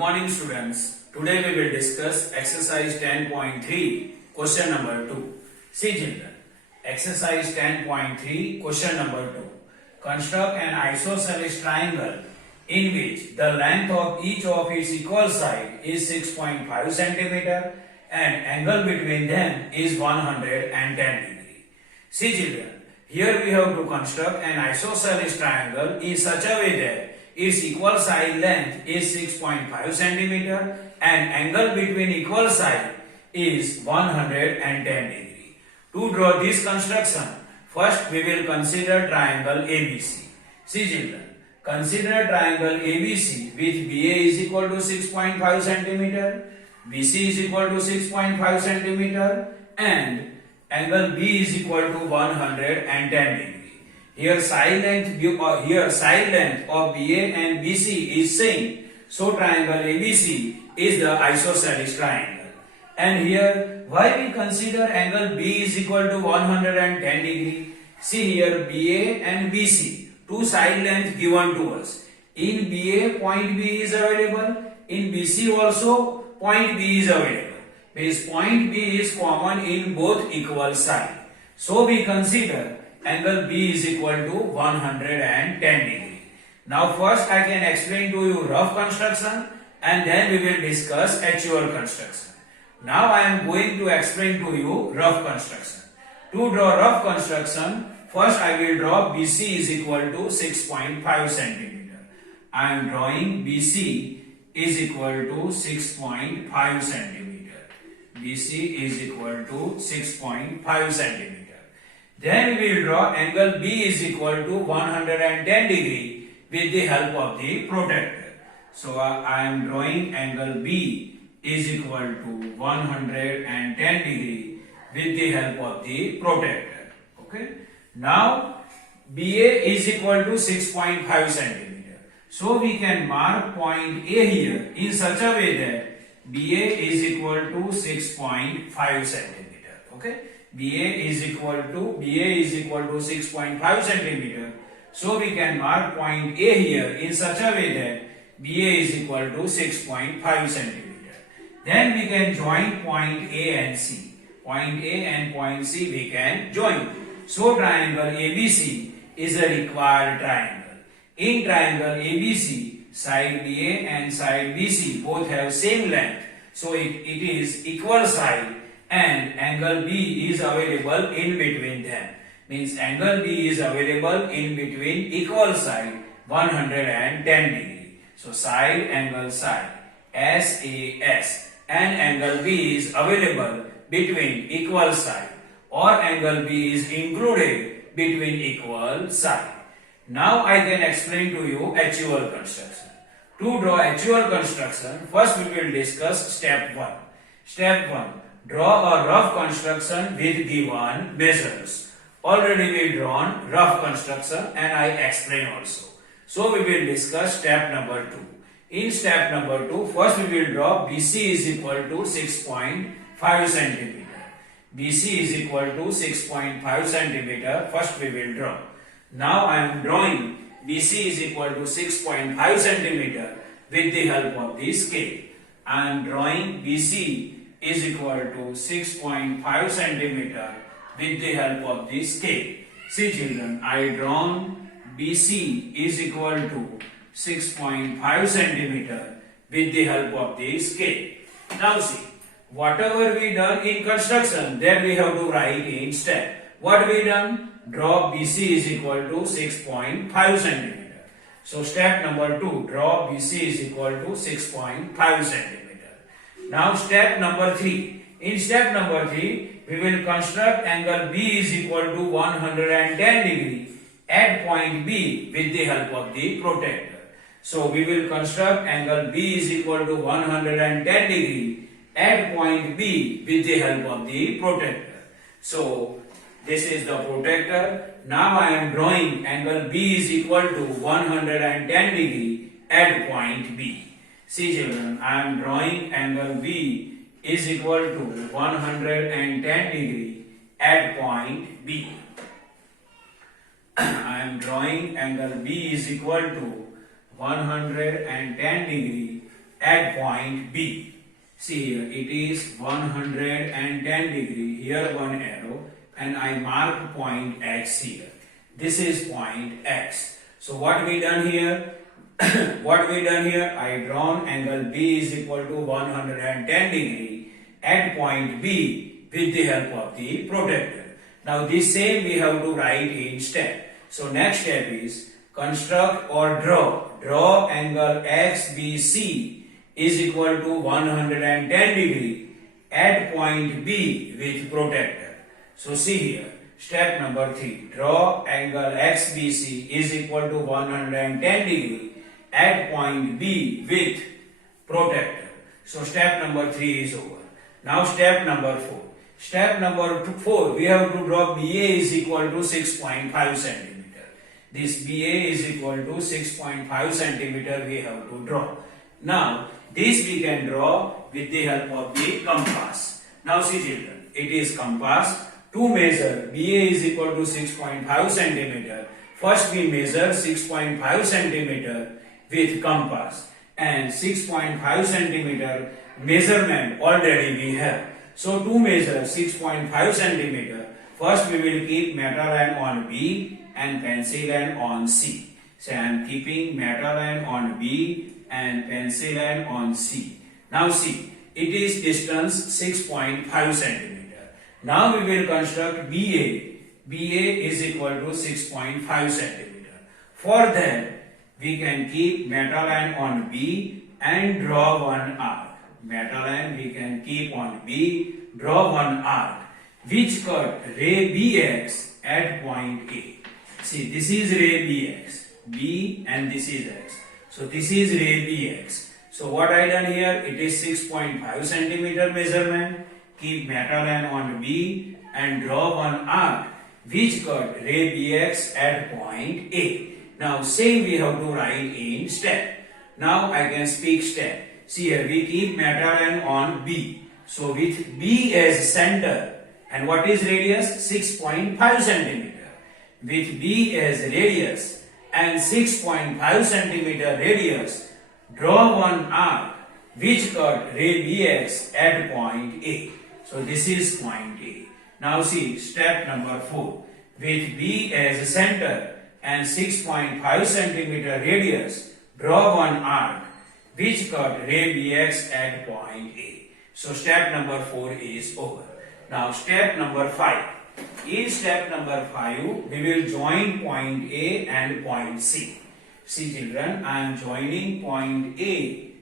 morning students. Today we will discuss exercise 10.3 question number 2. See children, exercise 10.3 question number 2. Construct an isosceles triangle in which the length of each of its equal side is 6.5 centimeter and angle between them is 110 degree. See children, here we have to construct an isosceles triangle in such a way that its equal side length is 6.5 centimeter and angle between equal side is 110 degree. To draw this construction, first we will consider triangle ABC. See children, consider triangle ABC with BA is equal to 6.5 centimeter, BC is equal to 6.5 centimeter and angle B is equal to 110 degree. Here side length of BA and BC is same, so triangle ABC is the isosceles triangle. And here why we consider angle B is equal to 110 degree? See here BA and BC, two side lengths given to us. In BA point B is available, in BC also point B is available. Because point B is common in both equal sides. So we consider angle B is equal to 110 degree. Now first I can explain to you rough construction and then we will discuss actual construction. Now I am going to explain to you rough construction. To draw rough construction, first I will draw BC is equal to 6.5 centimeter. I am drawing BC is equal to 6.5 centimeter. BC is equal to 6.5 centimeter. Then we will draw angle B is equal to 110 degree with the help of the protractor. So I am drawing angle B is equal to 110 degree with the help of the protractor. Okay. Now BA is equal to 6.5 centimeter. So we can mark point A here in such a way that BA is equal to 6.5 centimeter. Okay. BA is equal to 6.5 centimeter. So we can mark point A here in such a way that BA is equal to 6.5 centimeter. Then we can join point A and C. Point A and point C we can join. So triangle ABC is a required triangle. In triangle ABC, side BA and side BC both have same length. So it is equal side and angle B is available in between them. Means angle B is available in between equal side 110 degree. So side angle side SAS and angle B is available between equal side or angle B is included between equal side. Now I can explain to you actual construction. To draw actual construction, first we will discuss step 1. Step 1. Draw a rough construction with given measures. Already we drawn rough construction and I explain also. So we will discuss step number 2. In step number 2, first we will draw BC is equal to 6.5 centimeter. BC is equal to 6.5 centimeter. First we will draw. Now I am drawing BC is equal to 6.5 centimeter with the help of the scale. I am drawing BC is equal to 6.5 centimeter with the help of the scale. See children, I drawn BC is equal to 6.5 centimeter with the help of the scale. Now see, whatever we done in construction, that we have to write in step. What we done? Draw BC is equal to 6.5 centimeter. So step number 2, draw BC is equal to 6.5 centimeter. Now step number 3. In step number 3, we will construct angle B is equal to 110 degree at point B with the help of the protractor. So we will construct angle B is equal to 110 degree at point B with the help of the protractor. So this is the protractor. Now I am drawing angle B is equal to 110 degree at point B. See children, I am drawing angle B is equal to 110 degree at point B. I am drawing angle B is equal to 110 degree at point B. See here, it is 110 degree. Here one arrow, and I mark point X here. This is point X. So what we done here? I drawn angle B is equal to 110 degree at point B with the help of the protractor. Now this same we have to write in step. So next step is construct or draw angle XBC is equal to 110 degree at point B with protractor. So see here, step number 3, draw angle XBC is equal to 110 degree at point B with protractor. So step number 3 is over. Now step number 4. Step number 4, we have to draw BA is equal to 6.5 centimeter. This BA is equal to 6.5 centimeter we have to draw. Now this we can draw with the help of the compass. Now see children, it is compass. To measure BA is equal to 6.5 centimeter. First we measure 6.5 centimeter with compass, and 6.5 centimeter measurement already we have. So to measure 6.5 centimeter, first we will keep metal line on B and pencil line on C. So I am keeping metal line on B and pencil line on C. Now see, it is distance 6.5 centimeter. Now we will construct BA. BA is equal to 6.5 centimeter. For that, we can keep metal line on B and draw one arc. Metal line we can keep on B, draw one arc, which cut ray BX at point A. See, this is ray BX, B, and this is X. So this is ray BX. So what I done here, it is 6.5 centimeter measurement. Keep metal line on B and draw one arc, which cut ray BX at point A. Now same we have to write in step. Now I can speak step. See here, we keep metal line on B. So with B as center, and what is radius? 6.5 centimeter. With B as radius and 6.5 centimeter radius, draw one arc which cut ray BX at point A. So this is point A. Now see step number 4. With B as center and 6.5 centimeter radius, draw one arc which cut ray BX at point A. So step number 4 is over. Now step number 5. In step number 5, we will join point A and point C. See children, I am joining point A